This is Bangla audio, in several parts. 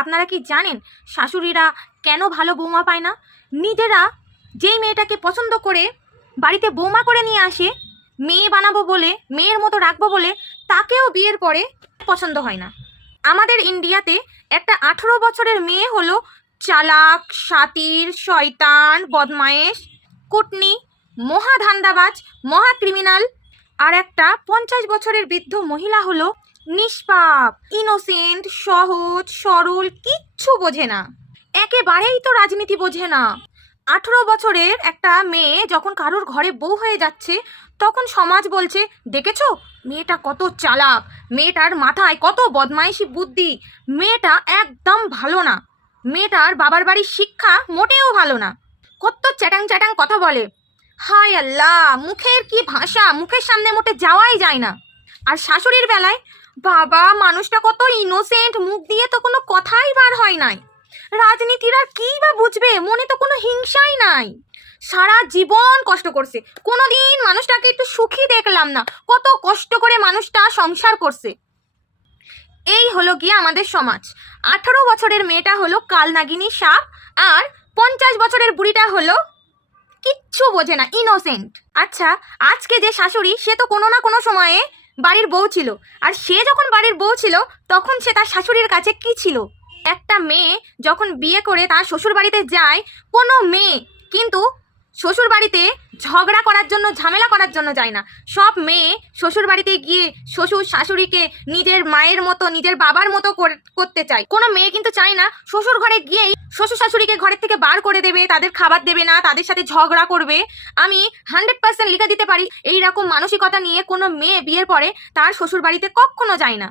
আপনারা কি জানেন শাশুড়িরা কেন ভালো বৌমা পায় না? নিজেরা যেই মেয়েটাকে পছন্দ করে বাড়িতে বৌমা করে নিয়ে আসে, মেয়ে বানাবো বলে, মেয়ের মতো রাখবো বলে, তাকেও বিয়ের পরে পছন্দ হয় না। আমাদের ইন্ডিয়াতে একটা 18 বছরের মেয়ে হলো চালাক, শাতির, শয়তান, বদমায়েশ, কুটনি, মহা ধান্দাবাজ, মহা ক্রিমিনাল। আর একটা 50 বছরের বৃদ্ধ মহিলা হলো নিষ্পাপ, ইনোসেন্ট, সহজ সরল, কিচ্ছু বোঝে না, একেবারেই তো রাজনীতি বোঝে না। 18 বছরের একটা মেয়ে যখন কারোর ঘরে বউ হয়ে যাচ্ছে, তখন সমাজ বলছে, দেখেছো মেয়েটা কত চালাক, মেয়েটার মাথায় কত বদমাইশি বুদ্ধি, মেয়েটা একদম ভালো না, মেয়েটার বাবার বাড়ির শিক্ষা মোটেও ভালো না, কত চ্যাটাং চ্যাটাং কথা বলে। হায় আল্লাহ, মুখের কি ভাষা, মুখের সামনে মোটে যাওয়াই যায় না। আর শাশুড়ির বেলায়, বাবা মানুষটা কত ইনোসেন্ট, মুখ দিয়ে তো কোনো কথাই বার হয় নাই, রাজনীতির আর কি বা বুঝবে, মনে তো কোনো হিংসাই নাই, সারা জীবন কষ্ট করছে, কোনোদিন মানুষটাকে একটু সুখী দেখলাম না, কত কষ্ট করে মানুষটা সংসার করছে। এই হলো গিয়ে আমাদের সমাজ। 18 বছরের মেয়েটা হলো কালনাগিনী সাপ, আর 50 বছরের বুড়িটা হলো কিচ্ছু বোঝে না, ইনোসেন্ট। আচ্ছা, আজকে যে শাশুড়ি, সে তো কোনো না কোনো সময়ে বাড়ির বউ ছিল, আর সে যখন বাড়ির বউ ছিল তখন সে তার শাশুড়ির কাছে কি ছিল? একটা মেয়ে যখন বিয়ে করে তার শ্বশুর বাড়িতে যায়, কোনো মেয়ে কিন্তু শ্বশুর বাড়িতে ঝগড়া করার জন্য, ঝামেলা করার জন্য যায় না। সব মেয়ে শ্বশুর বাড়িতে গিয়ে শ্বশুর শাশুড়িকে নিজের মায়ের মতো, নিজের বাবার মতো করতে চায়। কোনো মেয়ে কিন্তু চায় না শ্বশুর ঘরে গিয়েই শ্বশুর শাশুড়িকে ঘরের থেকে বার করে দেবে, তাদের খাবার দেবে না, তাদের সাথে ঝগড়া করবে। আমি 100% লিখে দিতে পারি, এই রকম মানসিকতা নিয়ে কোনো মেয়ে বিয়ের পরে তার শ্বশুর বাড়িতে কখনো যায় না।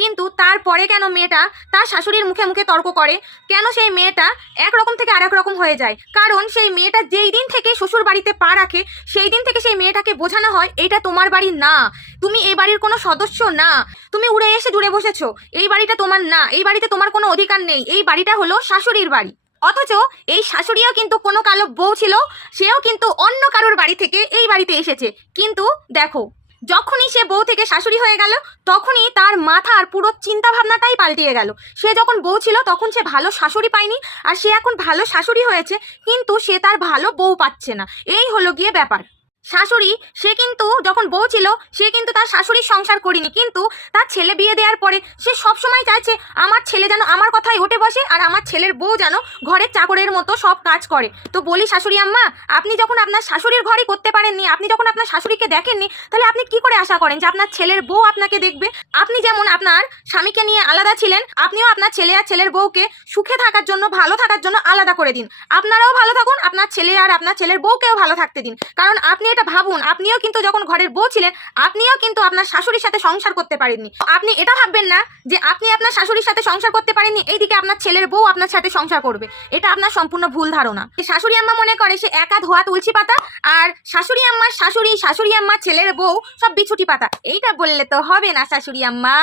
কিন্তু তারপরে কেন মেয়েটা তার শাশুড়ির মুখে মুখে তর্ক করে? কেন সেই মেয়েটা একরকম থেকে আরেক রকম হয়ে যায়? কারণ সেই মেয়েটা যেই দিন থেকে শ্বশুর বাড়িতে পা রাখে, সেই দিন থেকে সেই মেয়েটাকে বোঝানো হয়, এইটা তোমার বাড়ি না, তুমি এই বাড়ির কোনো সদস্য না, তুমি উড়ে এসে জুড়ে বসেছো, এই বাড়িটা তোমার না, এই বাড়িতে তোমার কোনো অধিকার নেই, এই বাড়িটা হলো শাশুড়ির বাড়ি। অথচ এই শাশুড়িও কিন্তু কোনো কালো বউ ছিল, সেও কিন্তু অন্য কারোর বাড়ি থেকে এই বাড়িতে এসেছে। কিন্তু দেখো, যখনই সে বউ থেকে শাশুড়ি হয়ে গেল, তখনই তার মাথার পুরো চিন্তা ভাবনাটাই পাল্টিয়ে গেল। সে যখন বউ ছিল তখন সে ভালো শাশুড়ি পায়নি, আর সে এখন ভালো শাশুড়ি হয়েছে কিন্তু সে তার ভালো বউ পাচ্ছে না। এই হলো গিয়ে ব্যাপার। শাশুড়ি, সে কিন্তু যখন বউ ছিল সে কিন্তু তার শাশুড়ির সংসার করেনি, কিন্তু তার ছেলে বিয়ে দেওয়ার পরে সে সবসময় চাইছে আমার ছেলে যেন আমার কথায় উঠে বসে, আর আমার ছেলের বউ যেন ঘরের চাকরের মতো সব কাজ করে। তো বলি শাশুড়ি আম্মা, আপনি যখন আপনার শাশুড়ির ঘরই করতে পারেননি, আপনি যখন আপনার শাশুড়িকে দেখেননি, তাহলে আপনি কি করে আশা করেন যে আপনার ছেলের বউ আপনাকে দেখবে? আপনি যেমন আপনার স্বামীকে নিয়ে আলাদা ছিলেন, আপনিও আপনার ছেলে আর ছেলের বউকে সুখে থাকার জন্য, ভালো থাকার জন্য আলাদা করে দিন। আপনারাও ভালো থাকুন, আপনার ছেলে আর আপনার ছেলের বউকেও ভালো থাকতে দিন। কারণ আপনি এটা ভাবুন, আপনিও কিন্তু যখন ঘরের বউ ছিলেন, আপনিও কিন্তু আপনার শাশুড়ির সাথে সংসার করতে পারেননি। আপনি এটা ভাববেন না যে আপনি আপনার শাশুড়ির সাথে সংসার করতে পারেননি, এইদিকে আপনার ছেলের বউ আপনার সাথে সংসার করবে। এটা আপনার সম্পূর্ণ ভুল ধারণা। শাশুড়ি আম্মা মনে করে সে একা ধোয়া তুলসী পাতা, আর শাশুড়ি আম্মার শাশুড়ি, শাশুড়ি আম্মার ছেলের বউ সব বিছুটি পাতা। এইটা বললে তো হবে না শাশুড়ি আম্মা,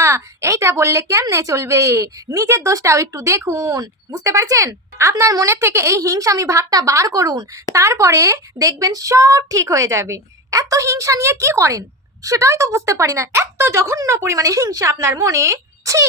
এইটা বললে কেমনে চলবে? নিজের দোষটাও একটু দেখুন, বুঝতে পারছেন? আপনার মনের থেকে এই হিংসামি ভাবটা বার করুন, তারপরে দেখবেন সব ঠিক হয়ে যাবে। এত হিংসা নিয়ে কি করেন সেটাই তো বুঝতে পারি না, এত জঘন্য পরিমাণে হিংসা আপনার মনে, ছি।